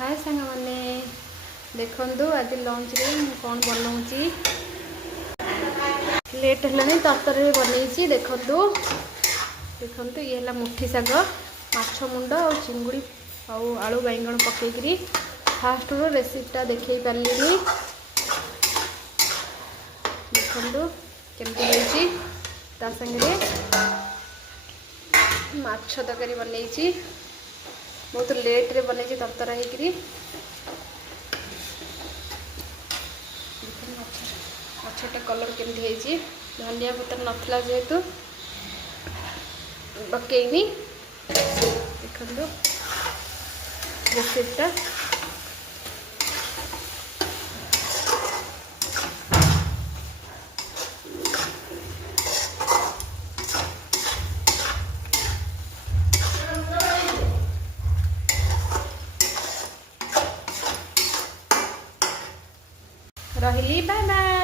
हाय सांग मैंने देखु आज लंच रे कौन बनाऊँगी लेट है तरतरी बनई देखु देखु ये है मुठी शाग माछ मुंड और चिंगुड़ी आउ आलू बैगण पकईकरी फास्ट रेसिपीटा देखई पारे देखु केमती संगे माछ तरकारी बनई बहुत लेट रे बनई तरतरा होकरी माछटा कलर केमती धनिया पत्र नथला जेहेतु पकईनी देखो रेसिपीटा रही बाय बाय।